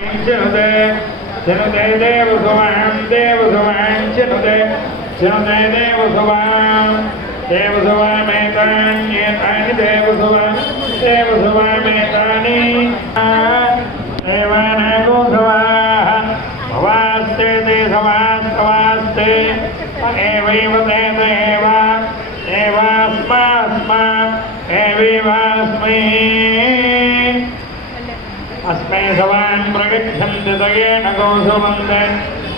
चिनुते चिनुते देवसुवां देवसुवां चिनुते चिनुते देवसुवामेतान्येतानि देवसुवामेतानि देवानागोसुवाः भवास्ते ते समास्तवास्ते एवैव ते देव एवास्मास्मा एवैवास्मै अस्मै सवान् प्रगच्छन्ति तयेन गोसुवन्ते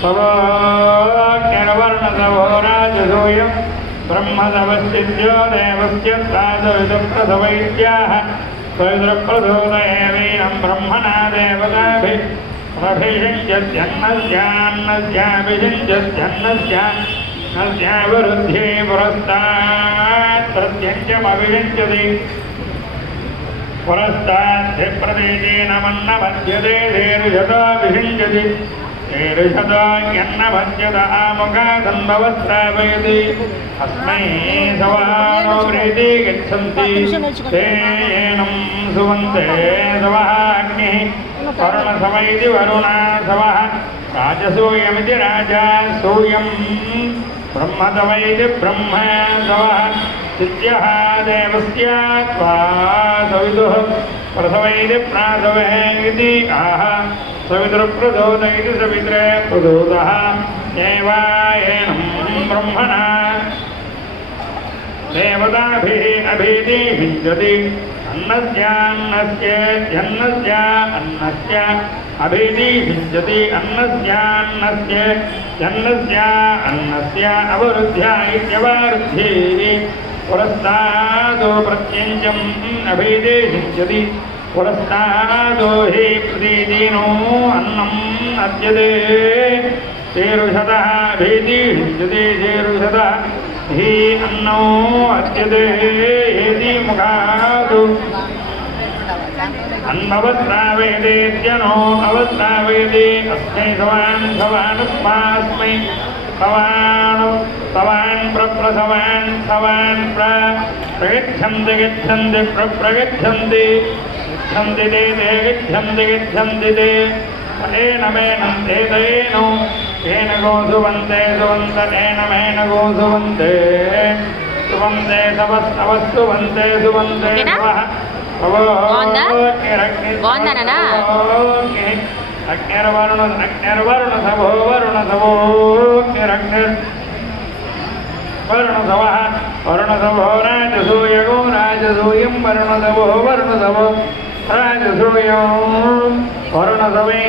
तवोऽग्निर्वर्णतवो राजसूयं ब्रह्मदवश्चिद्यो देवस्य तादविदप्रसवैद्याः स्वैद्रप्रसोदयेवीनं ब्रह्मणा देवताभिः प्रभिषिञ्चत्यन्नस्यान्नस्याभिषिञ्चत्यन्नस्यावरुध्ये पुरस्तात् प्रत्यञ्चमभिषिञ्चति पुरस्ताद्धिप्रतीतीनमन्नभज्यते धेरुशतोऽभिषिञ्चति धेरुशतोऽन्नभज्यत आमुखादन्भवस्त्रापयति अस्मै सवानो प्रीति गच्छन्ति ते येनं सुवन्ते सवः अग्निः वरुणसवैति वरुणा सवः राजसूयमिति राजा सूयं ब्रह्मसवैति ब्रह्म सवः चित्यः देवस्य त्वा सविदुः प्रसवैति प्रासवः इति आह सवितुर्प्रसोद इति सवित्रे प्रसोदः एवायेनं ब्रह्मणा देवताभिः अभीति भिञ्जति अन्नस्यान्नस्य अभीति भिञ्जति अन्नस्यान्नस्य अवरुद्ध्या इत्यवरुद्धिः पुरस्तादो प्रत्यञ्चम् अभीति भिञ्जति पुरस्तादो हि प्रतीदीनो अन्नम् अद्यते शेरुशतः अभीति भिञ्जति शेरुशतः हि अन्नो अद्यते हेति मुखादु अन्नवस्त्रावेदेत्यनो अवस्त्रावेदे अस्मै सवान् सवानस्मास्मै सवान् प्रप्रसवान् सवान् प्रगच्छन्ति गच्छन्ति प्रगच्छन्ति गच्छन्ति ते गच्छन्ति ते तेन मेनं ते तेनो तेन गोसुवन्ते सुवन्तनेन मेन गोसुवन्ते सुवन्ते तवस्तुवन्ते सुवन्ते तवः अग्निर्वरुणसभो वरुणसवः वरुणसभो राजसूयगो राजसूयं वरुणसभो राजसूयं वरुणसवै